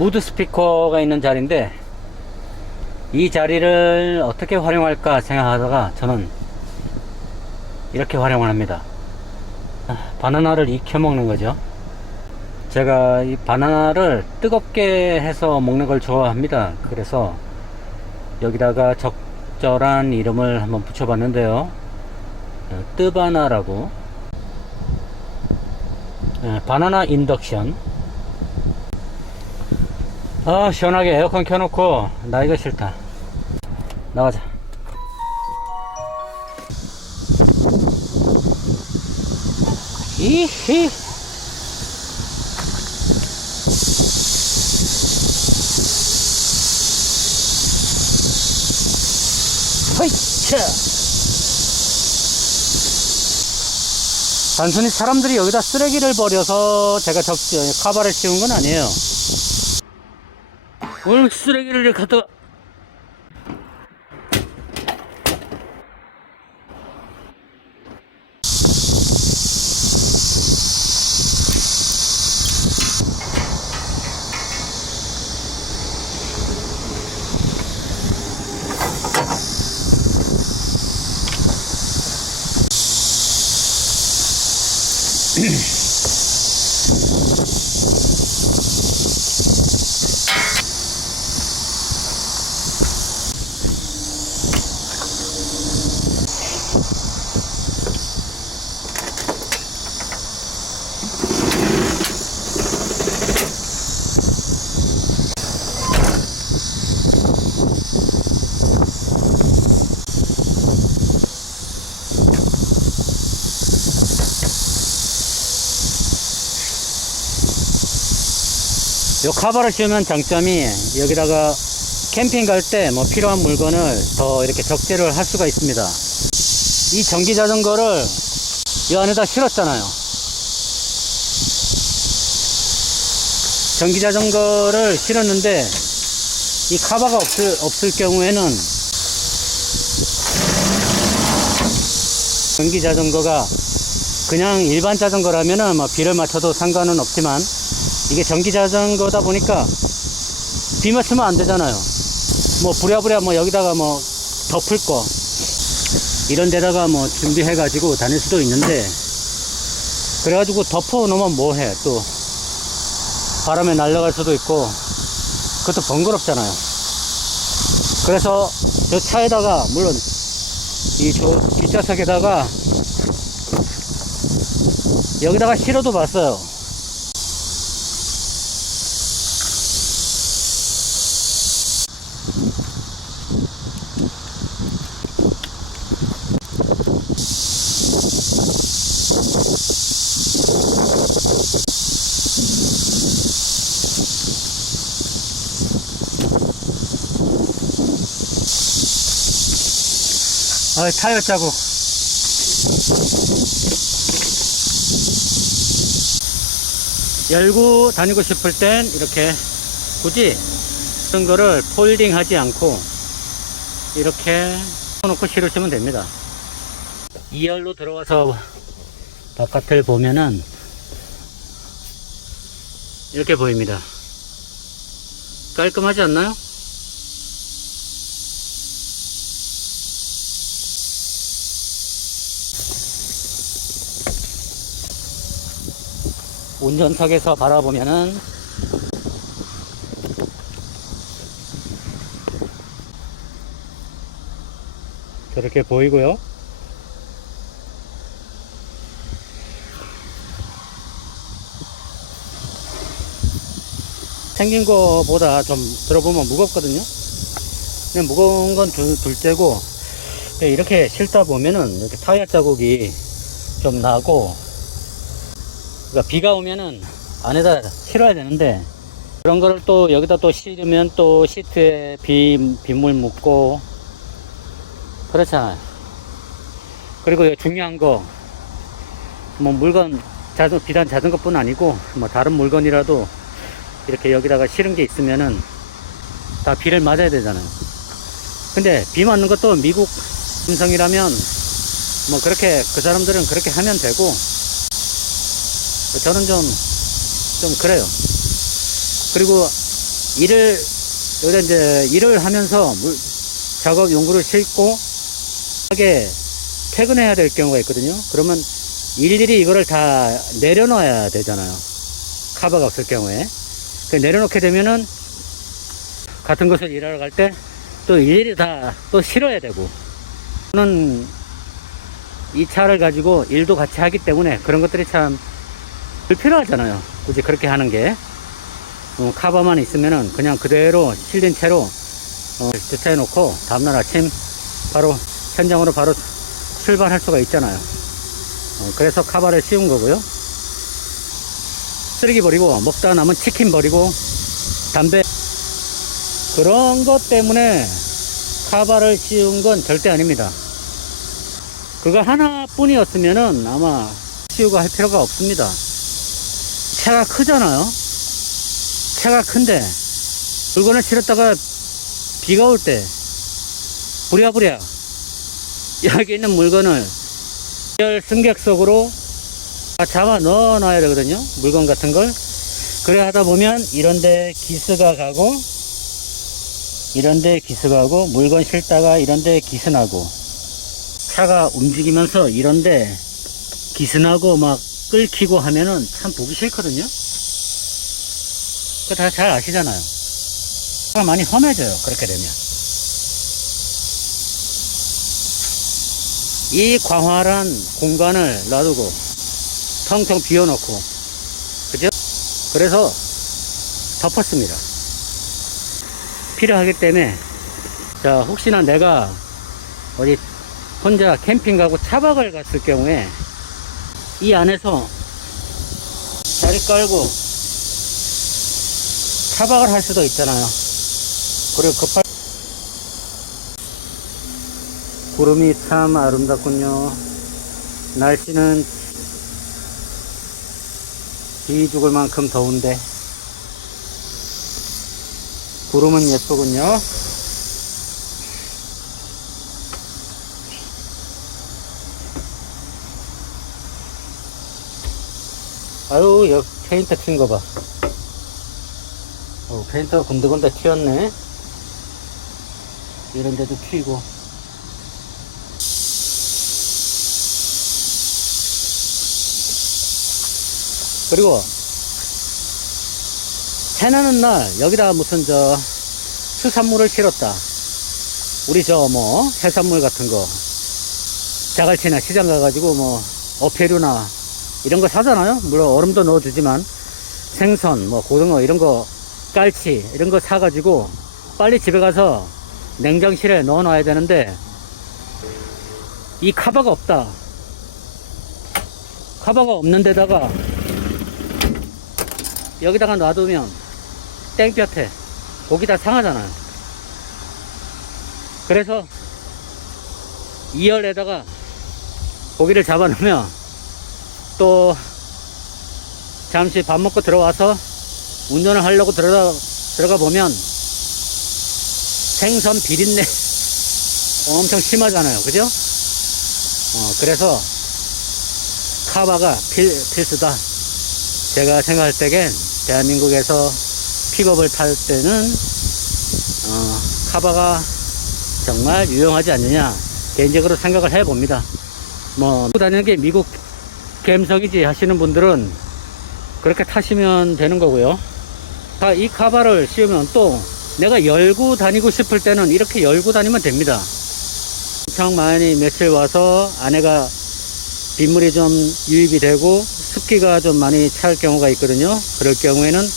무드 스피커가 있는 자리인데, 이 자리를 어떻게 활용할까 생각하다가 저는 이렇게 활용을 합니다. 바나나를 익혀 먹는 거죠. 제가 이 바나나를 뜨겁게 해서 먹는 걸 좋아합니다. 그래서 여기다가 적절한 이름을 한번 붙여봤는데요. 뜨바나라고. 바나나 인덕션. 시원하게 에어컨 켜놓고 나 이거 싫다. 나가자. 이히. 허이차. 단순히 사람들이 여기다 쓰레기를 버려서 제가 카바를 씌운 건 아니에요. 오늘 쓰레기를 갖다가 요 카바를 씌우면 장점이 여기다가 캠핑 갈 때 뭐 필요한 물건을 더 이렇게 적재를 할 수가 있습니다. 이 전기 자전거를 이 안에다 실었잖아요. 전기 자전거를 실었는데 이 카바가 없을 경우에는 전기 자전거가 그냥 일반 자전거라면은 뭐 비를 맞춰도 상관은 없지만 이게 전기 자전거다 보니까 비 맞추면 안 되잖아요. 뭐 부랴부랴 뭐 여기다가 뭐 덮을 거 이런 데다가 뭐 준비해 가지고 다닐 수도 있는데, 그래가지고 덮어 놓으면 뭐해, 또 바람에 날아갈 수도 있고 그것도 번거롭잖아요. 그래서 저 차에다가, 물론 이 뒷좌석에다가 여기다가 실어도 봤어요. 타이어 자국. 열고 다니고 싶을 땐 이렇게 굳이 그런 거를 폴딩 하지 않고 이렇게 놓고 실으시면 됩니다. 2열로 들어와서 바깥을 보면은 이렇게 보입니다. 깔끔하지 않나요? 운전석에서 바라보면은 저렇게 보이고요. 생긴 거보다 좀 들어보면 무겁거든요. 그냥 무거운 건 둘째고, 이렇게 실다 보면은 이렇게 타이어 자국이 좀 나고, 그러니까 비가 오면은 안에다 실어야 되는데 그런 거를 또 여기다 또 실으면 또 시트에 빗물 묻고 그렇잖아요. 그리고 중요한 거, 뭐 물건, 비단 자전거뿐 아니고 뭐 다른 물건이라도 이렇게 여기다가 실은 게 있으면은 다 비를 맞아야 되잖아요. 근데 비 맞는 것도 미국 음성이라면 뭐 그렇게 그 사람들은 그렇게 하면 되고, 저는 좀 그래요. 그리고 여기다 이제 일을 하면서 작업 용구를 싣고 하게 퇴근해야 될 경우가 있거든요. 그러면 일일이 이거를 다 내려놔야 되잖아요. 카바가 없을 경우에. 내려놓게 되면은 같은 곳을 일하러 갈 때 또 일일이 다 또 실어야 되고, 저는 이 차를 가지고 일도 같이 하기 때문에 그런 것들이 참 불필요하잖아요. 굳이 그렇게 하는 게. 카바만 있으면은 그냥 그대로 실린 채로 주차해 놓고 다음날 아침 바로 현장으로 바로 출발할 수가 있잖아요. 그래서 카바를 씌운 거고요. 쓰레기 버리고, 먹다 남은 치킨 버리고, 담배, 그런 것 때문에 카바를 씌운 건 절대 아닙니다. 그거 하나뿐이었으면은 아마 씌우고 할 필요가 없습니다. 차가 크잖아요. 차가 큰데 물건을 실었다가 비가 올 때 부랴부랴 여기 있는 물건을 승객석으로 잡아 넣어 놔야 되거든요. 물건 같은 걸. 그래 하다 보면 이런데 기스가 가고, 이런데 기스 가고, 물건 실다가 이런데 기스 나고, 차가 움직이면서 이런데 기스 나고 막 끓기고 하면은 참 보기 싫거든요. 그거 다 잘 아시잖아요. 차가 많이 험해져요, 그렇게 되면. 이 광활한 공간을 놔두고 텅텅 비워놓고, 그죠? 그래서 덮었습니다. 필요하기 때문에. 자, 혹시나 내가 어디 혼자 캠핑 가고 차박을 갔을 경우에 이 안에서 자리 깔고 차박을 할 수도 있잖아요. 그리고 구름이 참 아름답군요. 날씨는 비 죽을 만큼 더운데 구름은 예쁘군요. 아유, 여기 페인트 튄 거 봐. 페인트가 군데군데 튀었네. 이런 데도 튀고. 그리고 해나는 날 여기다 무슨 수산물을 실었다. 우리 해산물 같은 거 자갈치나 시장 가가지고 어패류나 이런 거 사잖아요. 물론 얼음도 넣어주지만 생선, 고등어 이런 거, 깔치 이런 거 사가지고 빨리 집에 가서 냉장실에 넣어 놔야 되는데 이 카바가 없다. 카바가 없는 데다가 여기다가 놔두면 땡볕에 고기 다 상하잖아요. 그래서 2열에다가 고기를 잡아 놓으면 또 잠시 밥 먹고 들어와서 운전을 하려고 들어가 보면 생선 비린내 엄청 심하잖아요. 그죠? 그래서 카바가 필수다. 제가 생각할 때엔 대한민국에서 픽업을 탈 때는 카바가 정말 유용하지 않느냐 개인적으로 생각을 해 봅니다. 다니는 게 미국 감성이지 하시는 분들은 그렇게 타시면 되는 거고요. 이 카바를 씌우면 또 내가 열고 다니고 싶을 때는 이렇게 열고 다니면 됩니다. 엄청 많이 며칠 와서 안에가 빗물이 좀 유입이 되고 습기가 좀 많이 찰 경우가 있거든요. 그럴 경우에는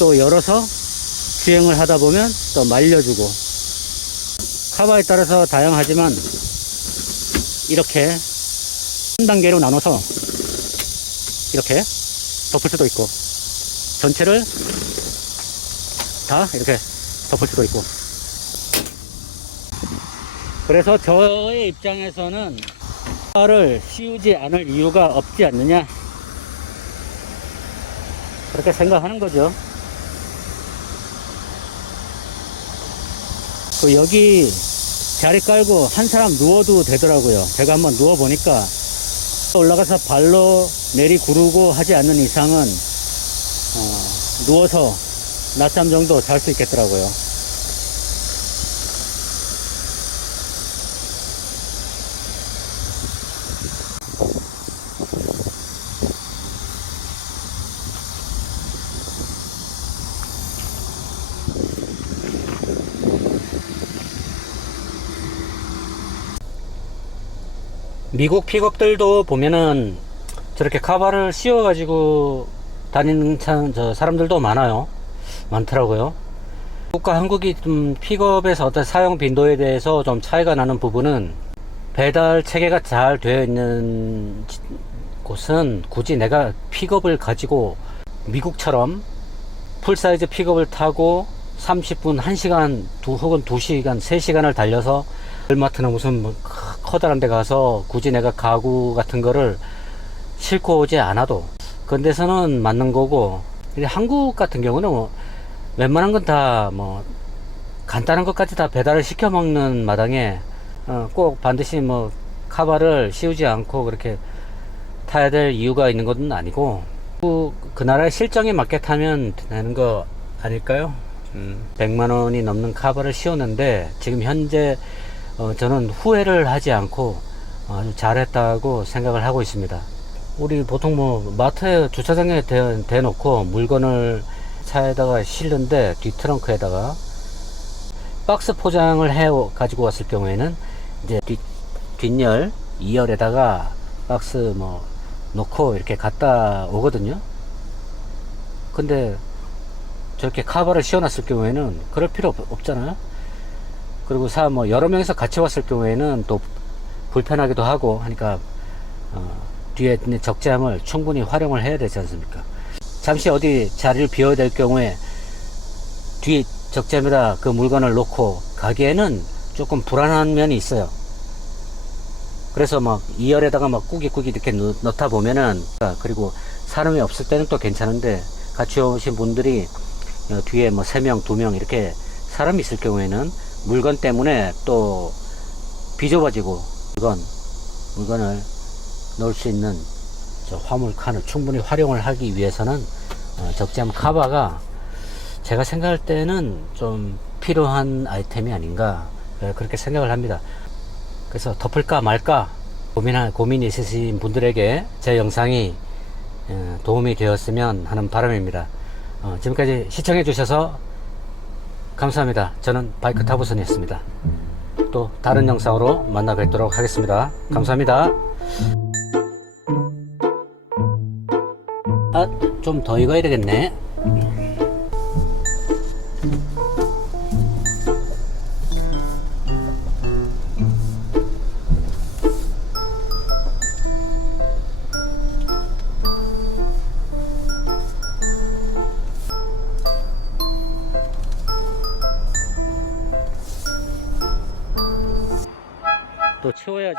또 열어서 주행을 하다 보면 또 말려주고, 카바에 따라서 다양하지만 이렇게 3단계로 나눠서 이렇게 덮을 수도 있고, 전체를 다 이렇게 덮을 수도 있고. 그래서 저의 입장에서는 카바를 씌우지 않을 이유가 없지 않느냐 그렇게 생각하는 거죠. 여기 자리 깔고 한 사람 누워도 되더라고요. 제가 한번 누워 보니까 올라가서 발로 내리 구르고 하지 않는 이상은 누워서 낮잠 정도 잘 수 있겠더라고요. 미국 픽업들도 보면은 저렇게 카바를 씌워 가지고 다니는 사람들도 많더라고요. 미국과 한국이 좀 픽업에서 어떤 사용 빈도에 대해서 좀 차이가 나는 부분은, 배달 체계가 잘 되어 있는 곳은 굳이 내가 픽업을 가지고 미국처럼 풀사이즈 픽업을 타고 30분, 1시간, 혹은 2시간, 3시간을 달려서 월마트나 무슨 뭐 커다란 데 가서 굳이 내가 가구 같은 거를 싣고 오지 않아도 그런 데서는 맞는 거고, 한국 같은 경우는 뭐 웬만한 건 다 뭐 간단한 것까지 다 배달을 시켜 먹는 마당에 꼭 반드시 뭐 카바를 씌우지 않고 그렇게 타야 될 이유가 있는 것은 아니고, 그 나라의 실정에 맞게 타면 되는 거 아닐까요? 100만원이 넘는 카바를 씌웠는데 지금 현재 저는 후회를 하지 않고 아주 잘했다고 생각을 하고 있습니다. 우리 보통 뭐 마트에 주차장에 대놓고 물건을 차에다가 실는데 뒷트렁크에다가 박스 포장을 해 가지고 왔을 경우에는 이제 뒷열 2열에다가 박스 뭐 놓고 이렇게 갔다 오거든요. 근데 저렇게 카바를 씌워놨을 경우에는 그럴 필요 없잖아요. 그리고 뭐 여러 명이서 같이 왔을 경우에는 또 불편하기도 하고 하니까 뒤에 있는 적재함을 충분히 활용을 해야 되지 않습니까? 잠시 어디 자리를 비워야 될 경우에 뒤에 적재함에다 그 물건을 놓고 가기에는 조금 불안한 면이 있어요. 그래서 막 2열에다가 막 꾸깃꾸깃 이렇게 넣다 보면은, 그리고 사람이 없을 때는 또 괜찮은데 같이 오신 분들이 뒤에 뭐 3명, 2명 이렇게 사람이 있을 경우에는 물건 때문에 또 비좁아지고, 물건을 넣을 수 있는 저 화물 칸을 충분히 활용을 하기 위해서는 적재함 카바가 제가 생각할 때는 좀 필요한 아이템이 아닌가, 그렇게 생각을 합니다. 그래서 덮을까 말까 고민이 있으신 분들에게 제 영상이 도움이 되었으면 하는 바람입니다. 지금까지 시청해 주셔서 감사합니다. 저는 바이크 타부선이었습니다. 또 다른 영상으로 만나 뵙도록 하겠습니다. 감사합니다. 좀 더 익어야 되겠네. 또 채워야지.